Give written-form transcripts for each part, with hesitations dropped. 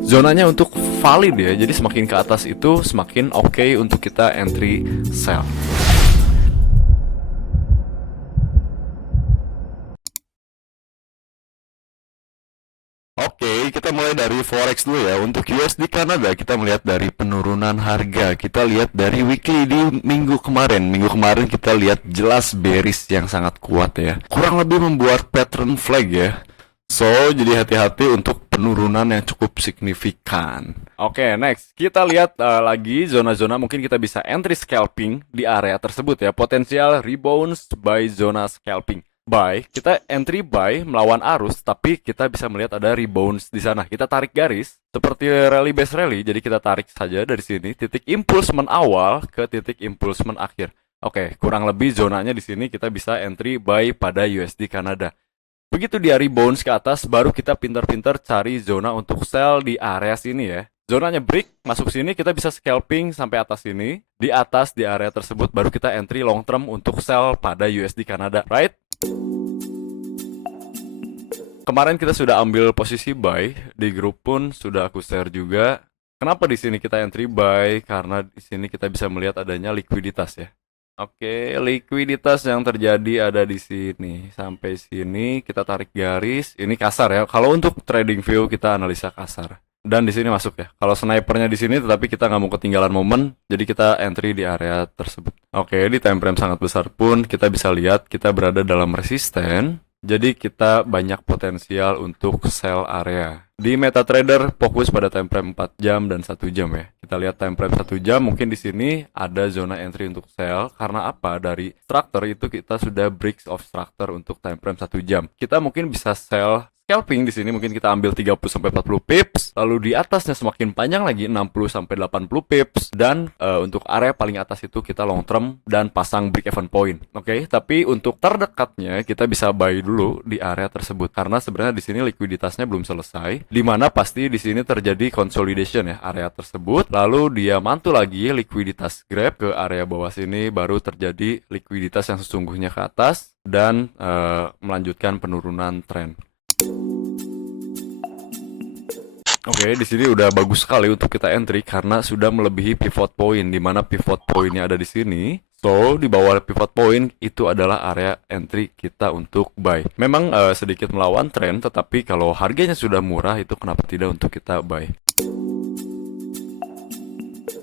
zonanya untuk valid ya. Jadi semakin ke atas itu semakin oke untuk kita entry sell. Oke, kita mulai dari forex dulu ya. Untuk USD Kanada kita melihat dari penurunan harga. Kita lihat dari weekly di minggu kemarin. Minggu kemarin kita lihat jelas bearish yang sangat kuat ya. Kurang lebih membuat pattern flag ya. So, jadi hati-hati untuk penurunan yang cukup signifikan. Oke, next. Kita lihat lagi zona-zona mungkin kita bisa entry scalping di area tersebut ya. Potensial rebounds by zona scalping. Buy, kita entry buy melawan arus, tapi kita bisa melihat ada rebounds di sana. Kita tarik garis seperti rally base rally, jadi kita tarik saja dari sini titik impulsement awal ke titik impulsement akhir. Oke, kurang lebih zonanya di sini kita bisa entry buy pada USD Kanada. Begitu dia rebounds ke atas, baru kita pintar-pintar cari zona untuk sell di area sini ya. Zonanya break, masuk sini kita bisa scalping sampai atas sini. Di atas di area tersebut baru kita entry long term untuk sell pada USD Kanada, right? Kemarin kita sudah ambil posisi buy, di grup pun sudah aku share juga. Kenapa di sini kita entry buy? Karena di sini kita bisa melihat adanya likuiditas ya. Oke, likuiditas yang terjadi ada di sini. Sampai sini kita tarik garis. Ini kasar ya. Kalau untuk trading view kita analisa kasar. Dan di sini masuk ya. Kalau snipernya di sini, tetapi kita nggak mau ketinggalan momen, jadi kita entry di area tersebut. Oke, di time frame sangat besar pun kita bisa lihat kita berada dalam resisten. Jadi kita banyak potensial untuk sell area. Di MetaTrader fokus pada time frame 4 jam dan 1 jam ya. Kita lihat time frame 1 jam, mungkin di sini ada zona entry untuk sell. Karena apa? Dari structure itu kita sudah breaks of structure untuk time frame 1 jam. Kita mungkin bisa sell scalping di sini, mungkin kita ambil 30 sampai 40 pips, lalu di atasnya semakin panjang lagi 60 sampai 80 pips, dan untuk area paling atas itu kita long term dan pasang break even point. Oke, tapi untuk terdekatnya kita bisa buy dulu di area tersebut karena sebenarnya di sini likuiditasnya belum selesai, di mana pasti di sini terjadi consolidation ya area tersebut, lalu dia mantul lagi likuiditas grab ke area bawah sini, baru terjadi likuiditas yang sesungguhnya ke atas dan melanjutkan penurunan tren. Oke, di sini udah bagus sekali untuk kita entry karena sudah melebihi pivot point, di mana pivot pointnya ada di sini. So, di bawah pivot point itu adalah area entry kita untuk buy. Memang sedikit melawan tren, tetapi kalau harganya sudah murah itu kenapa tidak untuk kita buy.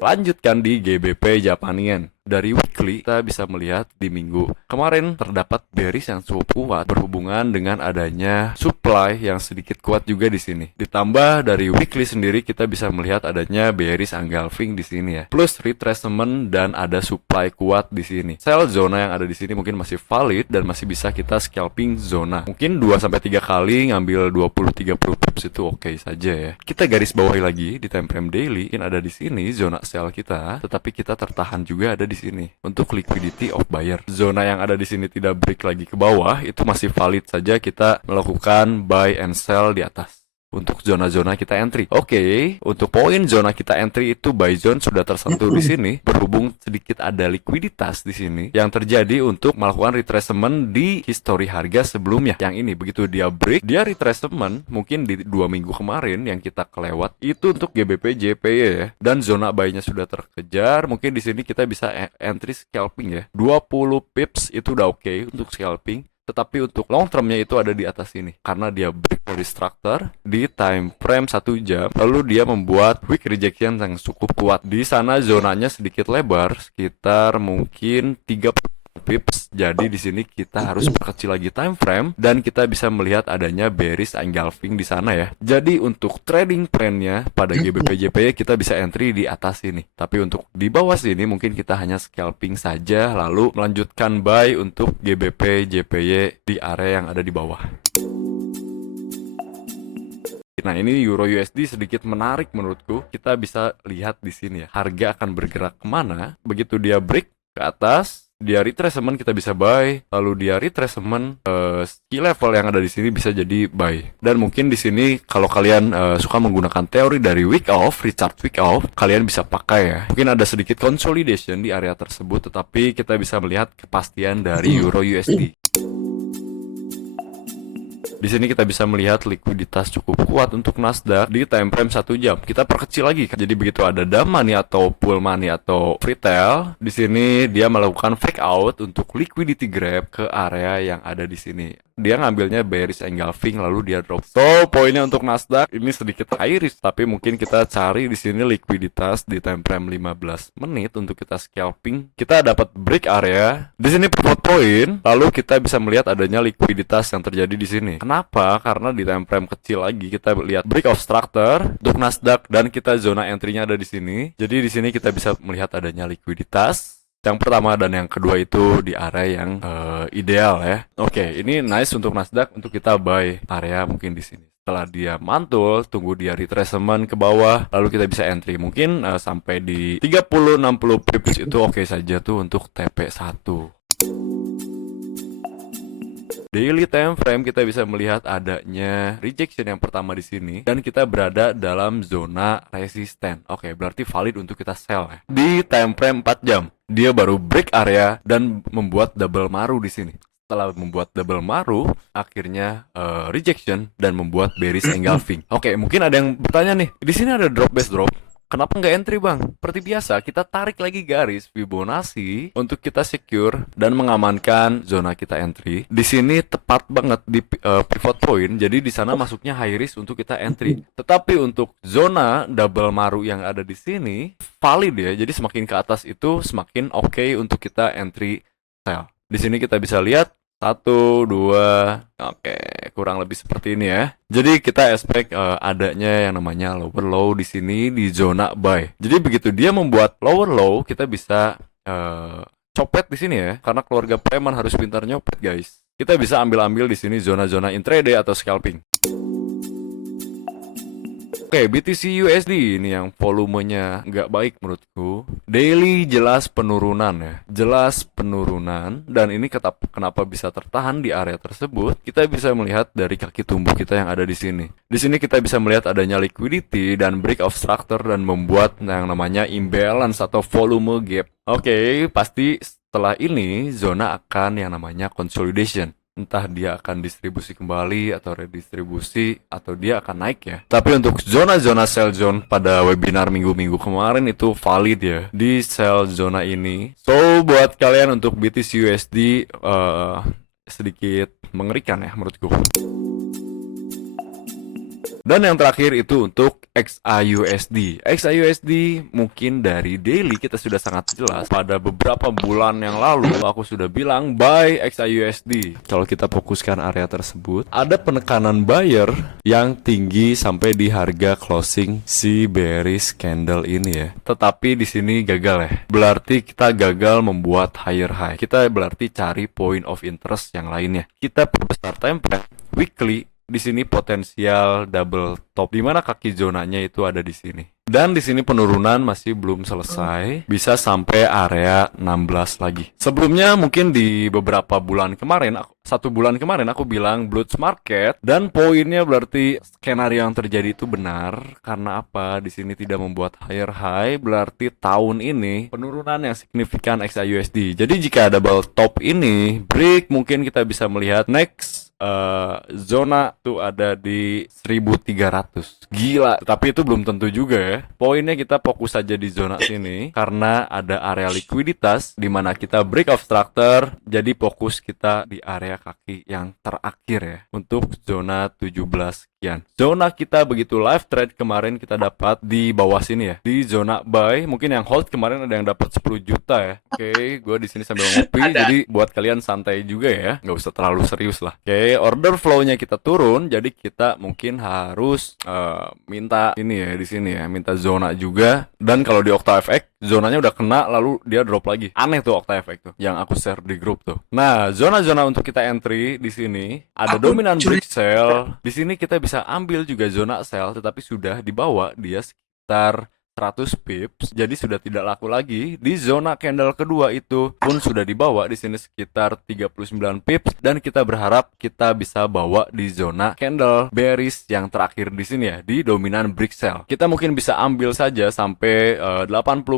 Lanjutkan di GBP Japanien. Dari weekly kita bisa melihat di minggu kemarin terdapat bearish yang cukup kuat berhubungan dengan adanya supply yang sedikit kuat juga di sini. Ditambah dari weekly sendiri kita bisa melihat adanya bearish engulfing di sini ya. Plus retracement dan ada supply kuat di sini. Sell zona yang ada di sini mungkin masih valid dan masih bisa kita scalping zona. Mungkin 2 sampai 3 kali ngambil 20-30 pips itu oke saja ya. Kita garis bawahi lagi di time frame daily, mungkin ada di sini zona sell kita, tetapi kita tertahan juga ada di sini untuk liquidity of buyer. Zona yang ada di sini tidak break lagi ke bawah, itu masih valid saja kita melakukan buy and sell di atas. Untuk zona-zona kita entry. Oke, untuk poin zona kita entry itu buy zone sudah tersentuh di sini, berhubung sedikit ada likuiditas di sini yang terjadi untuk melakukan retracement di history harga sebelumnya. Yang ini begitu dia break, dia retracement mungkin di 2 minggu kemarin yang kita kelewat itu untuk GBP JPY ya. Dan zona buy-nya sudah terkejar, mungkin di sini kita bisa entry scalping ya. 20 pips itu udah oke untuk scalping. Tetapi untuk long termnya itu ada di atas ini karena dia break dari structure di time frame 1 jam, lalu dia membuat quick rejection yang cukup kuat. Di sana zonanya sedikit lebar, sekitar mungkin 30 pips. Jadi di sini kita harus perkecil lagi time frame dan kita bisa melihat adanya bearish engulfing di sana ya. Jadi untuk trading plan-nya pada GBP JPY kita bisa entry di atas sini. Tapi untuk di bawah sini mungkin kita hanya scalping saja lalu melanjutkan buy untuk GBP JPY di area yang ada di bawah. Nah, ini Euro USD sedikit menarik menurutku. Kita bisa lihat di sini ya. Harga akan bergerak kemana? Begitu dia break ke atas, dia retracement kita bisa buy, lalu dia retracement key level yang ada di sini bisa jadi buy. Dan mungkin di sini kalau kalian suka menggunakan teori dari week off, Richard week off, kalian bisa pakai ya. Mungkin ada sedikit consolidation di area tersebut, tetapi kita bisa melihat kepastian dari Euro USD. Di sini kita bisa melihat likuiditas cukup kuat untuk Nasdaq di time frame 1 jam. Kita perkecil lagi. Jadi begitu ada dump money atau pull money atau retail, di sini dia melakukan fake out untuk liquidity grab ke area yang ada di sini. Dia ngambilnya bearish engulfing lalu dia drop. So, poinnya untuk Nasdaq ini sedikit high risk, tapi mungkin kita cari di sini likuiditas di time frame 15 menit untuk kita scalping. Kita dapat break area. Di sini pivot point, lalu kita bisa melihat adanya likuiditas yang terjadi di sini. Kenapa? Karena di time frame kecil lagi kita lihat break of structure untuk Nasdaq dan kita zona entry-nya ada di sini. Jadi di sini kita bisa melihat adanya likuiditas. Yang pertama dan yang kedua itu di area yang ideal ya. Oke, ini nice untuk Nasdaq untuk kita buy area mungkin di sini. Setelah dia mantul, tunggu dia retracement ke bawah, lalu kita bisa entry. Mungkin sampai di 30-60 pips itu oke saja tuh untuk TP1. Daily time frame kita bisa melihat adanya rejection yang pertama di sini dan kita berada dalam zona resisten. Oke, berarti valid untuk kita sell ya. Di time frame 4 jam, dia baru break area dan membuat double maru di sini. Setelah membuat double maru, akhirnya rejection dan membuat bearish engulfing. Oke, mungkin ada yang bertanya nih, di sini ada drop base drop. Kenapa nggak entry bang? Seperti biasa, kita tarik lagi garis Fibonacci untuk kita secure dan mengamankan zona kita entry. Di sini tepat banget di pivot point, jadi di sana masuknya high risk untuk kita entry. Tetapi untuk zona double maru yang ada di sini valid ya, jadi semakin ke atas itu semakin oke untuk kita entry sell. Di sini kita bisa lihat 1, 2, oke, kurang lebih seperti ini ya. Jadi kita expect adanya yang namanya lower low di sini di zona buy. Jadi begitu dia membuat lower low, kita bisa copet di sini ya. Karena keluarga preman harus pintar nyopet guys. Kita bisa ambil-ambil di sini zona-zona intraday atau scalping. Oke, BTC USD ini yang volumenya nggak baik menurutku. Daily jelas penurunan ya. Jelas penurunan. Dan ini kenapa bisa tertahan di area tersebut. Kita bisa melihat dari kaki tumbuh kita yang ada di sini. Di sini kita bisa melihat adanya liquidity dan break of structure dan membuat yang namanya imbalance atau volume gap. Oke, pasti setelah ini zona akan yang namanya consolidation. Entah dia akan distribusi kembali atau redistribusi atau dia akan naik ya. Tapi untuk zona-zona sell zone pada webinar minggu-minggu kemarin itu valid ya di sell zona ini. So buat kalian untuk BTC USD sedikit mengerikan ya menurutku. Dan yang terakhir itu untuk XAUSD. XAUSD mungkin dari daily kita sudah sangat jelas. Pada beberapa bulan yang lalu aku sudah bilang buy XAUSD. Kalau kita fokuskan area tersebut, ada penekanan buyer yang tinggi sampai di harga closing si bearish candle ini ya. Tetapi di sini gagal ya. Berarti kita gagal membuat higher high. Kita berarti cari point of interest yang lainnya. Kita perbesar time frame weekly. Di sini potensial double top di mana kaki zonanya itu ada di sini. Dan di sini penurunan masih belum selesai, bisa sampai area 16 lagi. Sebelumnya mungkin di beberapa bulan kemarin, 1 bulan kemarin aku bilang Bloods Market dan poinnya berarti skenario yang terjadi itu benar. Karena apa? Di sini tidak membuat higher high, berarti tahun ini penurunan yang signifikan XAUSD. Jadi jika double top ini break, mungkin kita bisa melihat next zona tuh ada di 1300. Gila, tapi itu belum tentu juga ya. Poinnya kita fokus saja di zona sini karena ada area likuiditas di mana kita break of structure, jadi fokus kita di area kaki yang terakhir ya untuk zona 17 sekian. Zona kita begitu live trade kemarin kita dapat di bawah sini ya. Di zona buy, mungkin yang hold kemarin ada yang dapat 10 juta ya. Oke, gue di sini sambil ngopi jadi buat kalian santai juga ya. Nggak usah terlalu serius lah. Oke, order flow-nya kita turun, jadi kita mungkin harus minta ini ya di sini ya, minta zona juga. Dan kalau di OctaFX zonanya udah kena lalu dia drop lagi. Aneh tuh OctaFX tuh yang aku share di grup tuh. Nah, zona-zona untuk kita entry di sini ada dominant break sell. Di sini kita bisa ambil juga zona sell tetapi sudah dibawa dia sekitar 100 pips, jadi sudah tidak laku lagi. Di zona candle kedua itu pun sudah dibawa di sini sekitar 39 pips, dan kita berharap kita bisa bawa di zona candle bearish yang terakhir di sini ya, di dominan break sell. Kita mungkin bisa ambil saja sampai 80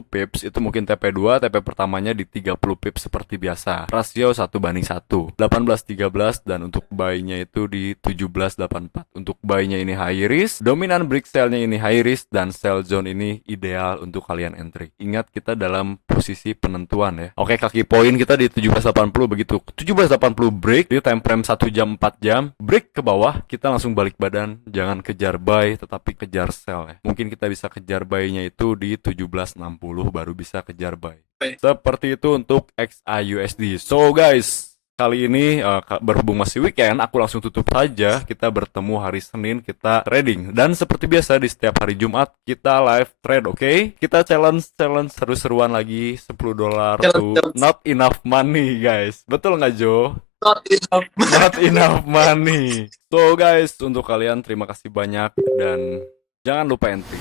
pips, itu mungkin TP2, TP pertamanya di 30 pips seperti biasa. Rasio 1:1, 18-13, dan untuk buy-nya itu di 17-84. Untuk buy-nya ini high risk, dominan break sell-nya ini high risk, dan sell zone ini ideal untuk kalian entry. Ingat, kita dalam posisi penentuan ya. Oke, kaki poin kita di 1780 begitu. 1780 break di time frame 1 jam 4 jam. Break ke bawah, kita langsung balik badan. Jangan kejar buy tetapi kejar sell ya. Mungkin kita bisa kejar buy-nya itu di 1760 baru bisa kejar buy. Seperti itu untuk XAUSD. So guys, kali ini berhubung masih weekend, aku langsung tutup saja. Kita bertemu hari Senin, kita trading. Dan seperti biasa di setiap hari Jumat kita live trade, oke? Kita challenge seru-seruan lagi. $10 tuh not enough money, guys. Betul nggak, Jo? Not enough. Not enough money. So guys, untuk kalian terima kasih banyak dan jangan lupa entry.